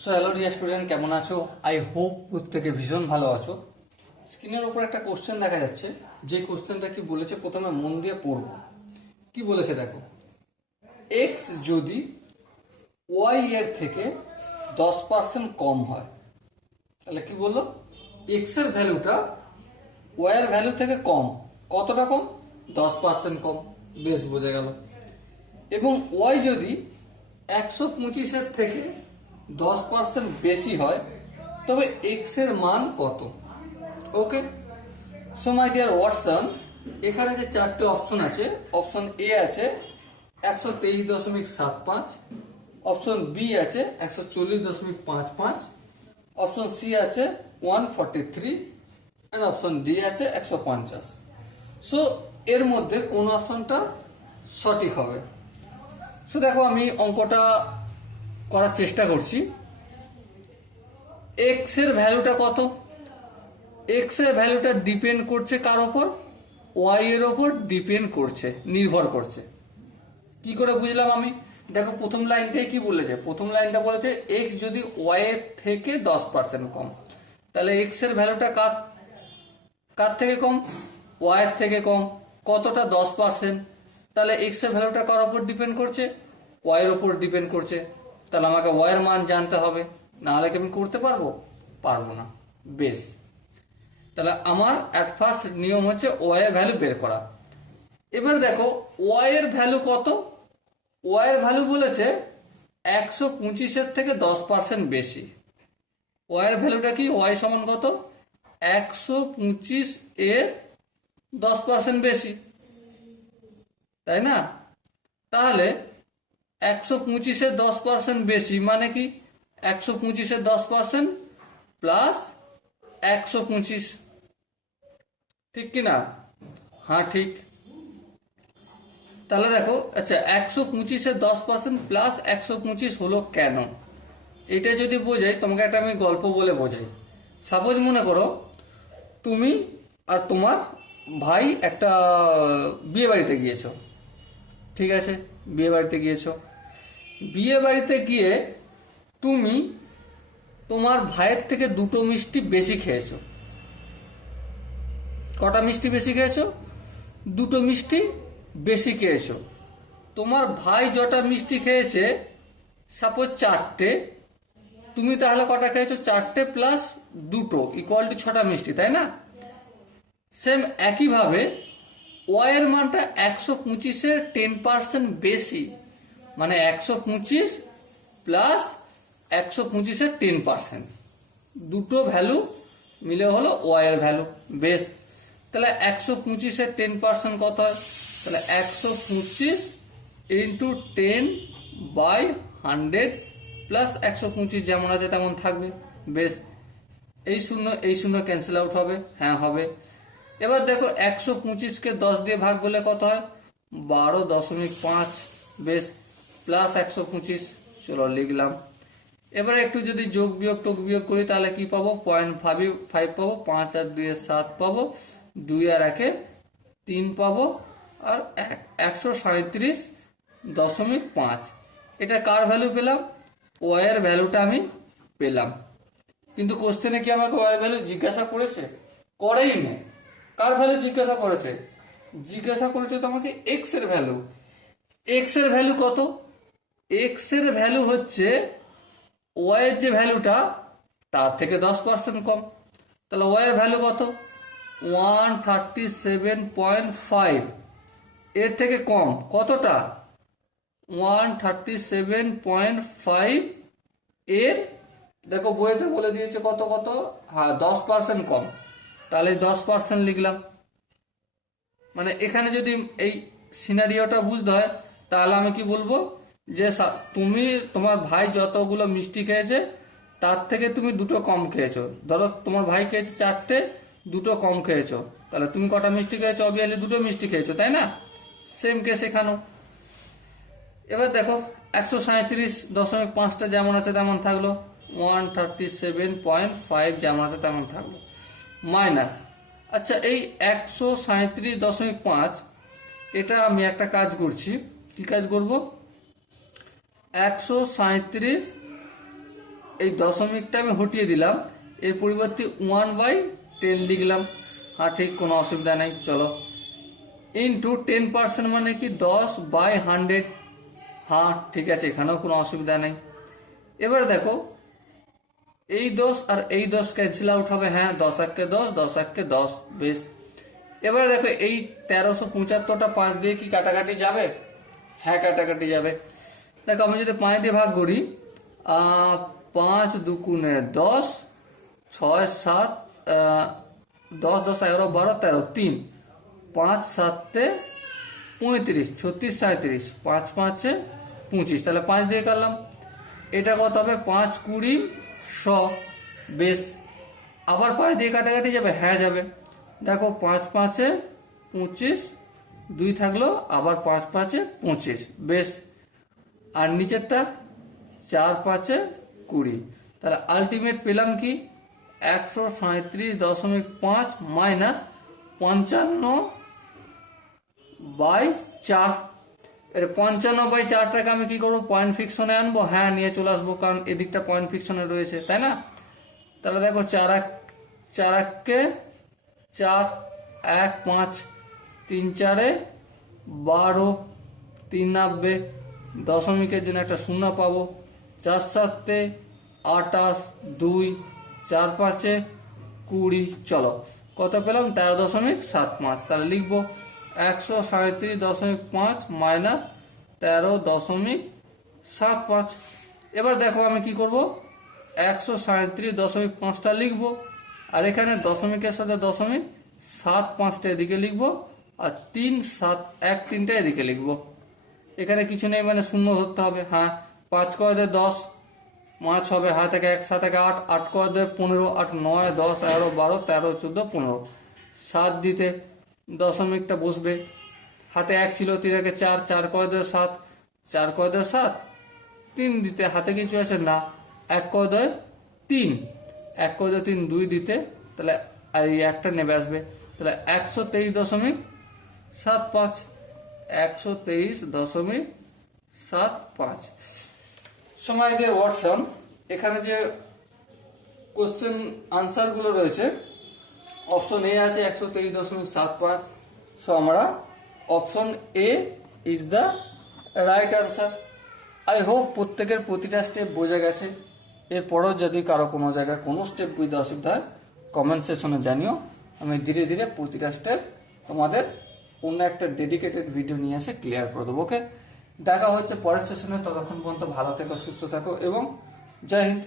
So hello dear student, কেমন আছো? I hope প্রত্যেকে ভীষণ ভালো আছো। স্ক্রিনের উপর একটা কোশ্চেন দেখা যাচ্ছে, যে কোশ্চেনটা কি বলেছে প্রথমে মন দিয়ে পড়বো। কি বলেছে দেখো, এক্স যদি ওয়াই এর থেকে 10% কম হয়, তাহলে কি বললো? এক্স এর ভ্যালুটা ওয়াই এর ভ্যালু থেকে কম। কতটা কম? 10% কম। বেশ, বোঝা গেল। এবং ওয়াই যদি 125-এর থেকে 10% বেশি হয়, তবে এক্স এর মান কত? ওকে, সো মাই ডিয়ার ওয়াটসন, এখানে যে চারটে অপশন আছে, অপশন এ আছে 123.75, অপশন বি আছে 140.55, অপশন সি আছে 143 এন্ড অপশন ডি আছে 150। সো এর মধ্যে কোন অপশনটা সঠিক হবে? সো দেখো, আমি অঙ্কটা করার চেষ্টা করছি। এক্স এর ভ্যালুটা কত? এক্স এর ভ্যালুটা ডিপেন্ড করছে কার ওপর? ওয়াই এর ওপর ডিপেন্ড করছে, নির্ভর করছে। কি করে বুঝলাম আমি? দেখো, প্রথম লাইনটাই কি বলেছে? প্রথম লাইনটা বলেছে এক্স যদি ওয়াই এর থেকে 10% কম, তাহলে এক্স এর ভ্যালুটা কার কার থেকে কম? ওয়াই এর থেকে কম। কতটা? 10%। তাহলে এক্স এর ভ্যালুটা কার ওপর ডিপেন্ড করছে? ওয়াই এর ওপর ডিপেন্ড করছে। তাহলে আমাকে ওয়াই এর মান জানতে হবে, না হলে কি আমি করতে পারবো? পারবো না। বেশ, তাহলে আমার অ্যাট ফার্স্ট নিয়ম হচ্ছে ওয়াই এর ভ্যালু বের করা। এবার দেখো, ওয়াই এর ভ্যালু কত? ওয়াই এর ভ্যালু বলেছে 125-এর থেকে 10% বেশি। ওয়াই এর ভ্যালুটা কি? ওয়াই সমান কত? 125 এর 10% বেশি, তাই না? তাহলে 125-এর 10% বেশি মানে কি? 125-এর 10% প্লাস 125, ঠিক কি না? হ্যাঁ, ঠিক। তাহলে দেখো, আচ্ছা, 125-এর 10% প্লাস 125 হলো কেন? এটা যদি বোঝাই, তোমাকে একটা আমি গল্প বলে বোঝাই। সাপোজ মনে করো তুমি আর তোমার ভাই একটা বিয়ে বাড়িতে গিয়েছো। ঠিক আছে, বিয়ে বাড়িতে গিয়েছো। বিয়ে বাড়িতে গিয়ে তুমি তোমার ভাইয়ের থেকে দুটো মিষ্টি বেশি খেয়েছো। কটা মিষ্টি বেশি খেয়েছো? দুটো মিষ্টি বেশি খেয়েছো। তোমার ভাই যটা মিষ্টি খেয়েছে, সাপোজ 4টে, তুমি তাহলে কটা খেয়েছো? 4টে প্লাস দুটো ইকুয়াল টু 6টা মিষ্টি, তাই না? সেম একইভাবে ওয়াই এর মানটা 125-এর 10% বেশি, মানে 125 প্লাস 125-এর 10%, দুটো ভ্যালু মিলে হলো ওয়াই এর ভ্যালু। বেশ, তাহলে 125-এর 10% কত হয়? তাহলে 125 ইন্টু 10/100 প্লাস 125 যেমন আছে তেমন থাকবে। বেশ, এই শূন্য এই শূন্য ক্যান্সেল আউট হবে। হ্যাঁ, হবে। এবার দেখো, 125-কে 10 দিয়ে ভাগ করলে কত হয়? 12.5। বেশ, প্লাস 125, চলো লিখলাম। এবারে একটু যদি যোগ বিয়োগ টোগ বিয়োগ করি, তাহলে কি পাবো? 0.5 পাবো। 5 আর 2 7 পাবো। 2 আর 1 3 পাবো। আর 137.5। এটা কার ভ্যালু পেলাম? ওয়াই এর ভ্যালুটা আমি পেলাম। কিন্তু কোশ্চেনে কি আমাকে ওয়াই এর ভ্যালু জিজ্ঞাসা করেছে? করেই না। কার ভ্যালু জিজ্ঞাসা করেছে? জিজ্ঞাসা করেছে তোমাকে এক্স এর ভ্যালু। এক্স এর ভ্যালু কত? এক্স এর ভ্যালু হচ্ছে ওয়াই এর যে ভ্যালুটা তার থেকে 10% কম। তাহলে ওয়াই এর ভ্যালু কত? 137.5। এর থেকে কম কতটা? 137.5 এর, দেখো বইতে বলে দিয়েছে কত কত। হ্যাঁ, 10% কম। তাহলে 10% লিখলাম। মানে এখানে যদি এই সিনারিওটা বুঝতে হয়, তাহলে আমি কি বলবো? যে তুমি তোমার ভাই যতগুলো মিষ্টি খেয়েছে তার থেকে তুমি দুটো কম খেয়েছো। ধরো তোমার ভাই খেয়েছে 4টে, দুটো কম খেয়েছো, তাহলে তুমি কটা মিষ্টি খেয়েছো? অবভিয়াসলি দুটো মিষ্টি খেয়েছো, তাই না? সেম কেস এখানেও। এবার দেখো, 137.5টা যেমন আছে তেমন থাকলো, 137.5 যেমন আছে তেমন থাকলো, মাইনাস। আচ্ছা, এই 137.5, এটা আমি একটা কাজ করছি। কি কাজ করব? 137 এই দশমিকটা আমি হটিয়ে দিলাম, এর পরিবর্তে 1/10 লিখলাম। হ্যাঁ ঠিক, কোনো অসুবিধা নেই। চলো, ইন্টু 10% মানে কি 10/100। হ্যাঁ ঠিক আছে, এখানেও কোনো অসুবিধা নেই। এবার দেখো এই 10 আর এই 10 ক্যান্সেল আউট হবে। হ্যাঁ 10 একে 10, 10 একে 10। বেশ, এবার দেখো এই 1375টা 5 দিয়ে কি কাটাকাটি যাবে? হ্যাঁ কাটাকাটি যাবে। দেখো আমি যদি 5 দিয়ে ভাগ করি, 5 দুগুণে 10, 6 7, 10 10 11 12 13 3, 5 7 35, 36 37, 5 5 25, তাহলে 5 দিয়ে কাটলাম। এটা কত হবে? 5 20 100। বেশ, আবার 5 দিয়ে কাটাকাটি যাবে? হ্যাঁ যাবে। দেখো 5 5 25, 2 থাকলো, আবার 5 5 25। বেশ, আর নিচেরটা 4 5 20। তাহলে আলটিমেট পেলাম কি 137.5 মাইনাস 55/4। এর 55/4টাকে আমি কি করবো? পয়েন্ট ফিকশনে আনবো। হ্যাঁ নিয়ে চলে আসবো, কারণ এদিকটা পয়েন্ট ফিকশনে রয়েছে, তাই না? তাহলে দেখো 4 একে 4, 1 5, 3 4 12, 3 90, দশমিকের জন্য একটা শূন্য পাবো। 4 7 28, 2, 4 5 20। চলো কত পেলাম? 13.75। তাহলে লিখবো 137.5 মাইনাস 13.75। এবার দেখো আমি কি করব, 137.5টা লিখবো, আর এখানে দশমিকের সাথে দশমিক 7 5টা এদিকে লিখবো, আর 3 7 1 3টা এদিকে লিখবো। এখানে কিছু নেই মানে শূন্য ধরতে হবে। হ্যাঁ 5 কয় 10, 5 হবে, হাত থেকে 1 7 থেকে 8, 8 কয় 15, 8 9 10 11 12 13 14 15। 7 দিতে দশমিকটা বসবে, হাতে 1 ছিল, 3 একে 4, 4 কয় 7, 4 কয় 7। 3 দিতে হাতে কিছু আছে না, 1 কয় 3, 1 কয় 3, 2 দিতে, তাহলে আর এই একটা নেমে আসবে। তাহলে 123.75, 123.75। সময়দের ওয়াটসন, এখানে যে কোশ্চেন আনসার গুলো রয়েছে, অপশন এ আছে 123.75। সো আমরা option A is the right answer. I hope প্রত্যেকের প্রতিটা স্টেপ বোঝা গেছে। এরপরও যদি কারো কোনো জায়গায় কোনো স্টেপ বুঝতে অসুবিধা হয় কমেন্ট সেকশনে জানিও। আমি ধীরে ধীরে প্রতিটা স্টেপ তোমাদের অন্য একটা ডেডিকেটেড ভিডিও নিয়ে এসে ক্লিয়ার করে দেবো। ওকে, দেখা হচ্ছে পরের সেশনে। ততক্ষণ পর্যন্ত ভালো থেকো, সুস্থ থাকো এবং জয় হিন্দ।